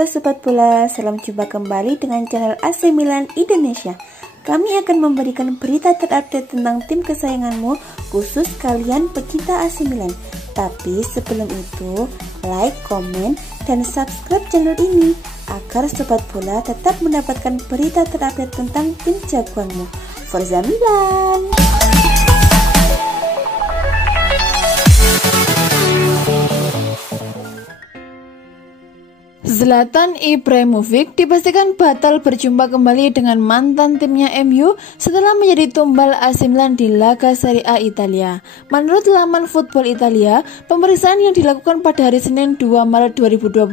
Halo Sobat Bola, salam jumpa kembali dengan channel AC Milan Indonesia. Kami akan memberikan berita terupdate tentang tim kesayanganmu, khusus kalian pecinta AC Milan. Tapi sebelum itu, like, komen, dan subscribe channel ini agar Sobat Bola tetap mendapatkan berita terupdate tentang tim jagoanmu. Forza Milan! Zlatan Ibrahimovic dipastikan batal berjumpa kembali dengan mantan timnya MU setelah menjadi tumbal AC Milan di laga Serie A Italia. Menurut laman Football Italia, pemeriksaan yang dilakukan pada hari Senin 2 Maret 2021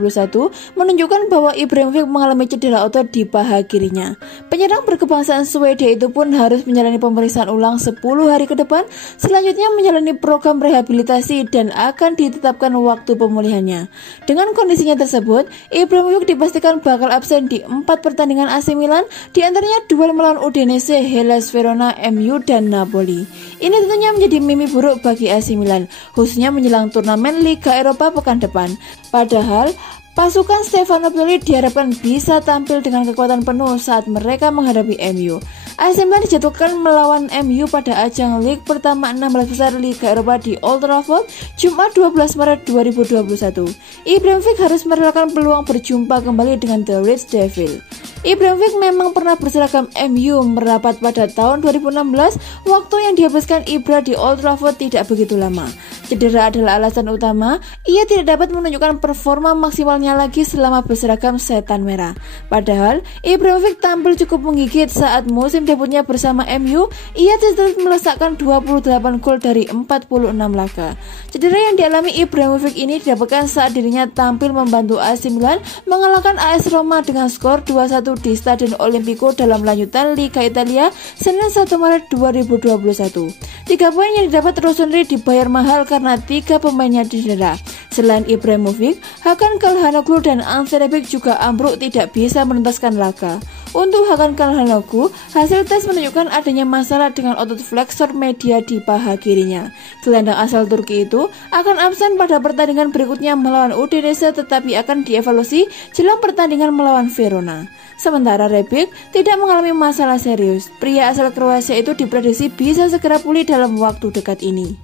menunjukkan bahwa Ibrahimovic mengalami cedera otot di paha kirinya. Penyerang berkebangsaan Swedia itu pun harus menjalani pemeriksaan ulang 10 hari ke depan, selanjutnya menjalani program rehabilitasi dan akan ditetapkan waktu pemulihannya. Dengan kondisinya tersebut, Ibrahimovic dipastikan bakal absen di 4 pertandingan AC Milan, diantaranya duel melawan Udinese, Hellas Verona, MU, dan Napoli. Ini tentunya menjadi mimpi buruk bagi AC Milan, khususnya menjelang turnamen Liga Eropa pekan depan. Padahal, pasukan Stefano Pioli diharapkan bisa tampil dengan kekuatan penuh saat mereka menghadapi MU. AC Milan dijadwalkan melawan MU pada ajang Lig pertama 16 besar Liga Eropa di Old Trafford, Jumat 12 Maret 2021. Ibrahimovic harus merelakan peluang berjumpa kembali dengan The Red Devils. Ibrahimovic memang pernah berseragam MU merapat pada tahun 2016, waktu yang dihabiskan Ibra di Old Trafford tidak begitu lama. Cedera adalah alasan utama, ia tidak dapat menunjukkan performa maksimalnya lagi selama berseragam setan merah. Padahal, Ibrahimovic tampil cukup menggigit saat musim debutnya bersama MU, ia tetap melesakkan 28 gol dari 46 laga. Cedera yang dialami Ibrahimovic ini didapatkan saat dirinya tampil membantu AC Milan mengalahkan AS Roma dengan skor 2-1 di Stadion Olimpico dalam lanjutan Liga Italia Senin 1 Maret 2021. 3 poin yang didapat Rossoneri dibayar mahal karena 3 pemainnya cedera. Selain Ibrahimovic, Hakan Calhanoglu dan Ante Rebic juga ambruk tidak bisa menuntaskan laga. Untuk Hakan Calhanoglu, hasil tes menunjukkan adanya masalah dengan otot flexor media di paha kirinya. Gelandang asal Turki itu akan absen pada pertandingan berikutnya melawan Udinese, tetapi akan dievaluasi jelang pertandingan melawan Verona. Sementara Rebic tidak mengalami masalah serius. Pria asal Kroasia itu diprediksi bisa segera pulih dalam waktu dekat ini.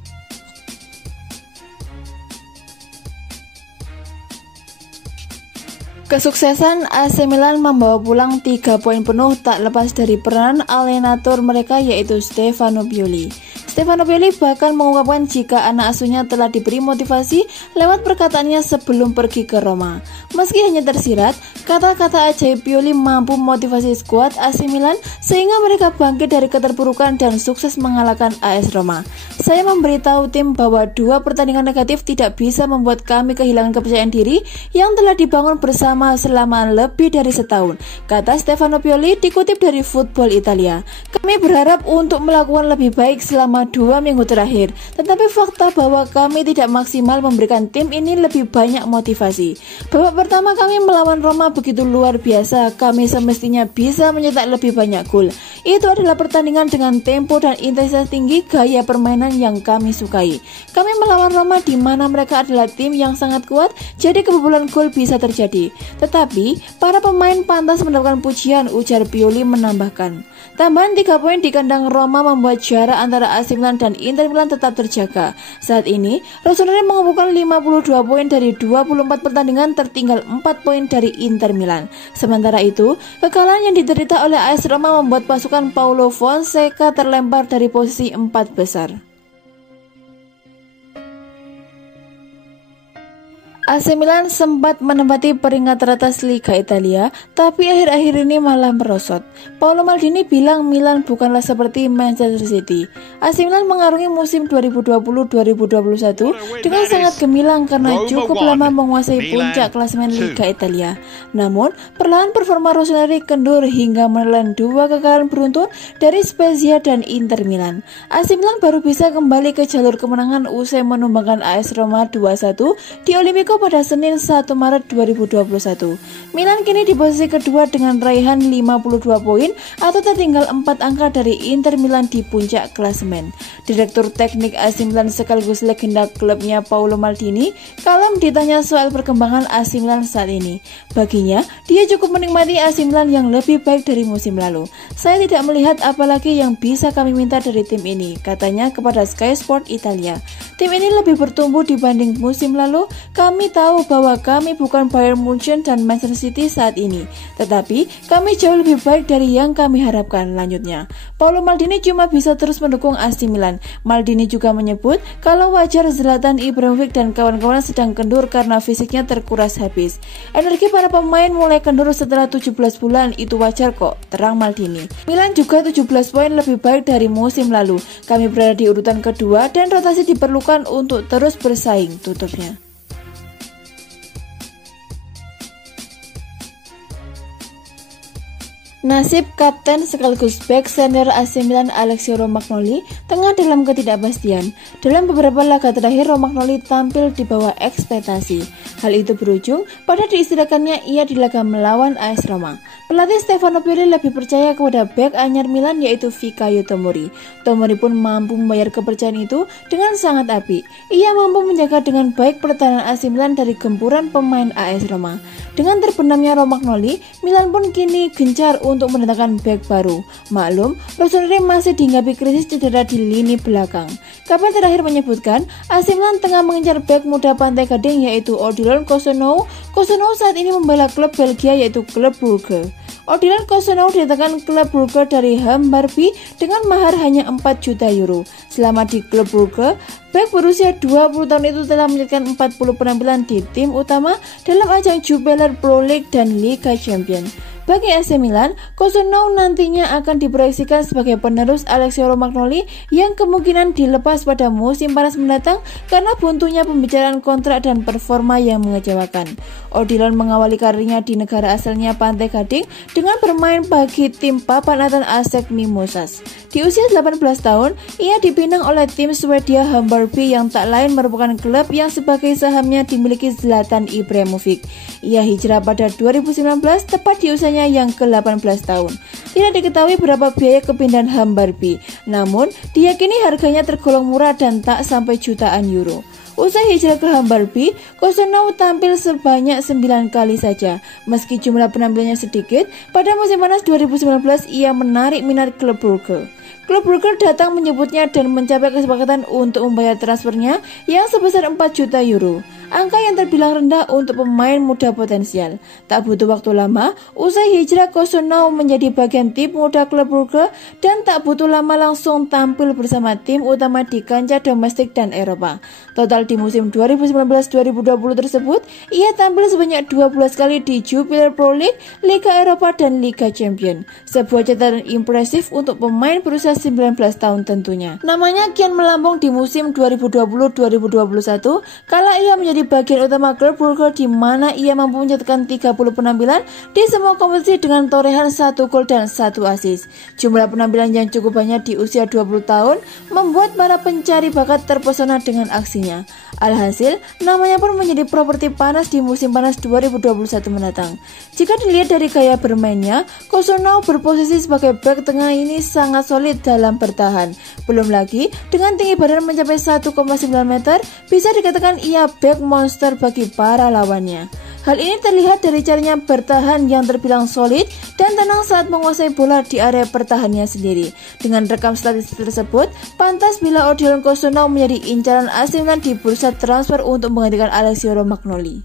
Kesuksesan AC Milan membawa pulang 3 poin penuh tak lepas dari peran alienator mereka, yaitu Stefano Pioli. Stefano Pioli bahkan mengungkapkan jika anak asuhnya telah diberi motivasi lewat perkataannya sebelum pergi ke Roma. Meski hanya tersirat, kata-kata ajaib Pioli mampu memotivasi skuad AC Milan sehingga mereka bangkit dari keterpurukan dan sukses mengalahkan AS Roma. Saya memberitahu tim bahwa 2 pertandingan negatif tidak bisa membuat kami kehilangan kepercayaan diri yang telah dibangun bersama selama lebih dari setahun, kata Stefano Pioli dikutip dari Football Italia. Kami berharap untuk melakukan lebih baik selama 2 minggu terakhir, tetapi fakta bahwa kami tidak maksimal memberikan tim ini lebih banyak motivasi. Babak pertama kami melawan Roma begitu luar biasa, kami semestinya bisa mencetak lebih banyak gol. Itu adalah pertandingan dengan tempo dan intensitas tinggi, gaya permainan yang kami sukai. Kami melawan Roma di mana mereka adalah tim yang sangat kuat, jadi kebobolan gol bisa terjadi. Tetapi, para pemain pantas mendapatkan pujian, ujar Pioli menambahkan. Tambahan 3 poin di kandang Roma membuat jarak antara AC Milan dan Inter Milan tetap terjaga. Saat ini, Rossoneri mengumpulkan 52 poin dari 24 pertandingan, tertinggal 4 poin dari Inter Milan. Sementara itu, kekalahan yang diderita oleh AS Roma membuat pasukan Paulo Fonseca terlempar dari posisi 4 besar. AC Milan sempat menempati peringkat teratas Liga Italia, tapi akhir-akhir ini malah merosot. Paolo Maldini bilang Milan bukanlah seperti Manchester City. AC Milan mengarungi musim 2020-2021 dengan sangat gemilang karena cukup lama menguasai puncak klasemen Liga Italia. Namun, perlahan performa Rossoneri kendur hingga menelan 2 kekalahan beruntun dari Spezia dan Inter Milan. AC Milan baru bisa kembali ke jalur kemenangan usai menumbangkan AS Roma 2-1 di Olimpico Monaco pada Senin 1 Maret 2021. Milan kini di posisi kedua dengan raihan 52 poin atau tertinggal 4 angka dari Inter Milan di puncak klasemen. Direktur teknik AC Milan sekaligus legenda klubnya Paolo Maldini kalem ditanya soal perkembangan AC Milan saat ini. Baginya, dia cukup menikmati AC Milan yang lebih baik dari musim lalu. Saya tidak melihat apalagi yang bisa kami minta dari tim ini, katanya kepada Sky Sport Italia. Tim ini lebih bertumbuh dibanding musim lalu. Kami tahu bahwa kami bukan Bayern Munchen dan Manchester City saat ini, tetapi kami jauh lebih baik dari yang kami harapkan, lanjutnya. Paolo Maldini cuma bisa terus mendukung AC Milan. Maldini juga menyebut kalau wajar Zlatan Ibrahimovic dan kawan-kawan sedang kendur karena fisiknya terkuras habis. Energi para pemain mulai kendur setelah 17 bulan, itu wajar kok, terang Maldini. Milan juga 17 poin lebih baik dari musim lalu. Kami berada di urutan kedua dan rotasi diperlukan untuk terus bersaing, tutupnya. Nasib kapten sekaligus bek senior AC Milan Alessio Romagnoli tengah dalam ketidakpastian. Dalam beberapa laga terakhir, Romagnoli tampil di bawah ekspektasi. Hal itu berujung pada diistirahatkannya ia di laga melawan AS Roma. Pelatih Stefano Pioli lebih percaya kepada bek anyar Milan yaitu Fikayo Tomori. Tomori pun mampu membayar kepercayaan itu dengan sangat apik. Ia mampu menjaga dengan baik pertahanan AC Milan dari gempuran pemain AS Roma. Dengan terbenamnya Romagnoli, Milan pun kini gencar untuk mendatangkan bek baru. Maklum, Rossoneri masih dihinggapi krisis cedera di lini belakang. Kabar terakhir menyebutkan, AC Milan tengah mengincar bek muda Pantai Gading yaitu Odilon Kosonou. Kosonou saat ini membela klub Belgia yaitu klub Brugge. Odilon Kosonou didatangkan klub Brugge dari Hammarby dengan mahar hanya 4 juta euro. Selama di klub Brugge, bek berusia 20 tahun itu telah mencatatkan 40 penampilan di tim utama dalam ajang Jupiler Pro League dan Liga Champions. Bagi AC Milan, Kosonou nantinya akan diproyeksikan sebagai penerus Alessio Romagnoli yang kemungkinan dilepas pada musim panas mendatang karena buntunya pembicaraan kontrak dan performa yang mengecewakan. Odilon mengawali karirnya di negara asalnya Pantai Gading dengan bermain bagi tim papan atas ASEC Mimosas. Di usia 18 tahun, ia dipinang oleh tim Swedia Hammarby yang tak lain merupakan klub yang sebagai sahamnya dimiliki Zlatan Ibrahimovic. Ia hijrah pada 2019 tepat di usianya yang ke-18 tahun. Tidak diketahui berapa biaya kepindahan Hammarby, namun diyakini harganya tergolong murah dan tak sampai jutaan euro. Usai hijrah ke Hammarby, Kosonou tampil sebanyak 9 kali saja. Meski jumlah penampilannya sedikit, pada musim panas 2019 ia menarik minat klub Brugge. Klub Brugge datang menyebutnya dan mencapai kesepakatan untuk membayar transfernya yang sebesar 4 juta euro. Angka yang terbilang rendah untuk pemain muda potensial. Tak butuh waktu lama, usai hijrah Kosonou menjadi bagian tim muda klub Brugge dan tak butuh lama langsung tampil bersama tim utama di kancah domestik dan Eropa. Total di musim 2019-2020 tersebut, ia tampil sebanyak 12 kali di Jupiler Pro League, Liga Eropa dan Liga Champions. Sebuah catatan impresif untuk pemain berusia 19 tahun tentunya. Namanya kian melambung di musim 2020-2021 kala ia menjadi bagian utama klub Brugge di mana ia mampu mencatatkan 30 penampilan di semua kompetisi dengan torehan 1 gol dan 1 assist. Jumlah penampilan yang cukup banyak di usia 20 tahun membuat para pencari bakat terpesona dengan aksinya. Alhasil, namanya pun menjadi properti panas di musim panas 2021 mendatang. Jika dilihat dari gaya bermainnya, Kosonou berposisi sebagai bek tengah ini sangat solid dalam bertahan. Belum lagi, dengan tinggi badan mencapai 1,9 meter, bisa dikatakan ia bek monster bagi para lawannya. Hal ini terlihat dari caranya bertahan yang terbilang solid dan tenang saat menguasai bola di area pertahanannya sendiri. Dengan rekam statistik tersebut, pantas bila Odilon Kosonou menjadi incaran AC Milan di bursa transfer untuk menggantikan Alessio Romagnoli.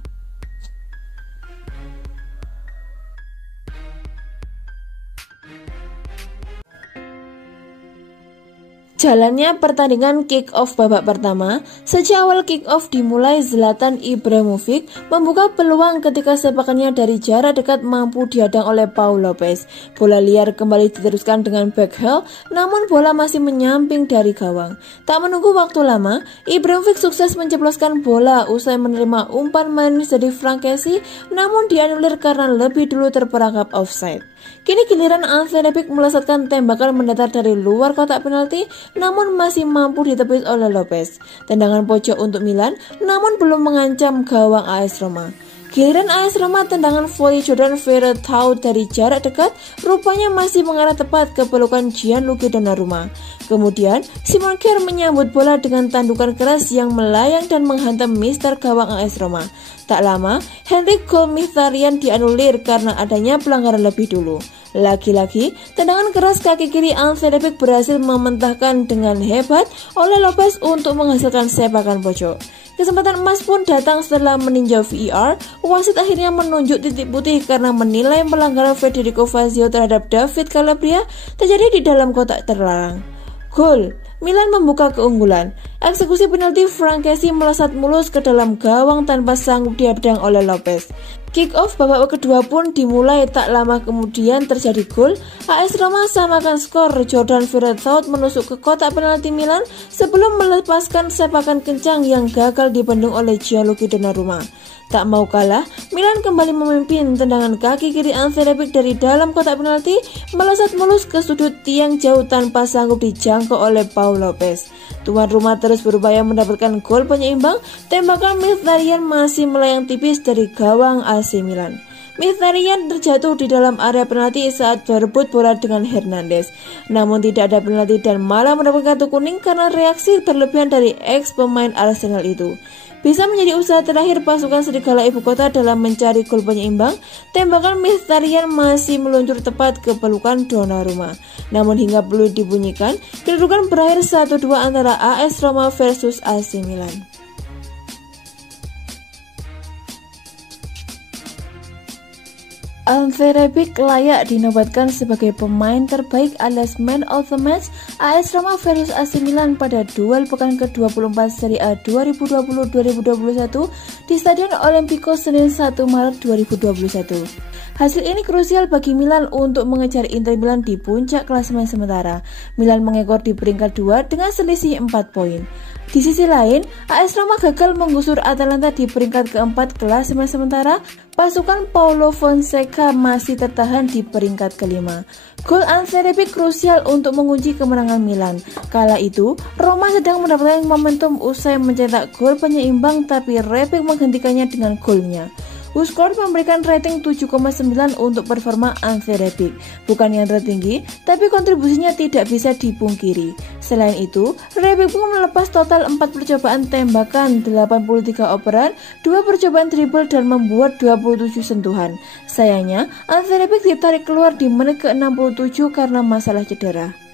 Jalannya pertandingan kick-off babak pertama, sejak awal kick-off dimulai Zlatan Ibrahimovic membuka peluang ketika sepakannya dari jarak dekat mampu dihadang oleh Paul Lopez. Bola liar kembali diteruskan dengan backheel, namun bola masih menyamping dari gawang. Tak menunggu waktu lama, Ibrahimovic sukses menceploskan bola usai menerima umpan manis dari Frankesi, namun dianulir karena lebih dulu terperangkap offside. Kini giliran Ante Rebic melesatkan tembakan mendatar dari luar kotak penalti, namun masih mampu ditepis oleh Lopez. Tendangan pojok untuk Milan, namun belum mengancam gawang AS Roma. Giliran AS Roma tendangan voli Jordan Veretout dari jarak dekat rupanya masih mengarah tepat ke pelukan Gianluigi Donnarumma. Kemudian Simon Kjær menyambut bola dengan tandukan keras yang melayang dan menghantam mister gawang AS Roma. Tak lama, Henrik gol Mkhitaryan dianulir karena adanya pelanggaran lebih dulu. Lagi-lagi, tendangan keras kaki kiri Ante Rebic berhasil mementahkan dengan hebat oleh Lopez untuk menghasilkan sepakan pojok. Kesempatan emas pun datang setelah meninjau VAR. Wasit akhirnya menunjuk titik putih karena menilai pelanggaran Federico Fazio terhadap David Calabria terjadi di dalam kotak terlarang. Gol! Milan membuka keunggulan. Eksekusi penalti Frankesi melesat mulus ke dalam gawang tanpa sanggup dihadang oleh Lopez. Kick off babak kedua pun dimulai, tak lama kemudian terjadi gol. AS Roma samakan skor. Jordan Veretout menusuk ke kotak penalti Milan sebelum melepaskan sepakan kencang yang gagal dibendung oleh Gianluigi Donnarumma. Tak mau kalah, Milan kembali memimpin. Tendangan kaki kiri Ante Rebic dari dalam kotak penalti melesat mulus ke sudut tiang jauh tanpa sanggup dijangkau oleh Pau Lopez. Tuan rumah terus berupaya mendapatkan gol penyeimbang. Tembakan Mkhitaryan masih melayang tipis dari gawang AC Milan. Mkhitaryan terjatuh di dalam area penalti saat berebut bola dengan Hernandez. Namun tidak ada penalti dan malah mendapatkan kartu kuning karena reaksi berlebihan dari ex pemain Arsenal itu. Bisa menjadi usaha terakhir pasukan serigala ibu kota dalam mencari gol penyeimbang. Tembakan Mkhitaryan masih meluncur tepat ke pelukan Donnarumma. Namun hingga peluit dibunyikan, kedudukan berakhir 1-2 antara AS Roma versus AC Milan. Ante Rebic layak dinobatkan sebagai pemain terbaik alias Man of the Match AS Roma versus AC Milan pada duel pekan ke-24 Serie A 2020-2021 di Stadion Olimpico Senin 1 Maret 2021. Hasil ini krusial bagi Milan untuk mengejar Inter Milan di puncak klasemen sementara. Milan mengekor di peringkat 2 dengan selisih 4 poin. Di sisi lain, AS Roma gagal menggusur Atalanta di peringkat keempat klasemen sementara. Pasukan Paulo Fonseca masih tertahan di peringkat kelima. Gol Ante Rebic krusial untuk mengunci kemenangan Milan. Kala itu, Roma sedang mendapatkan momentum usai mencetak gol penyeimbang, tapi Rebic menghentikannya dengan golnya. WhoScored memberikan rating 7,9 untuk performa Ante Rebic. Bukan yang tertinggi, tapi kontribusinya tidak bisa dipungkiri. Selain itu, Rebic pun melepas total 4 percobaan tembakan, 83 operan, 2 percobaan dribble dan membuat 27 sentuhan. Sayangnya, Ante Rebic ditarik keluar di menit ke-67 karena masalah cedera.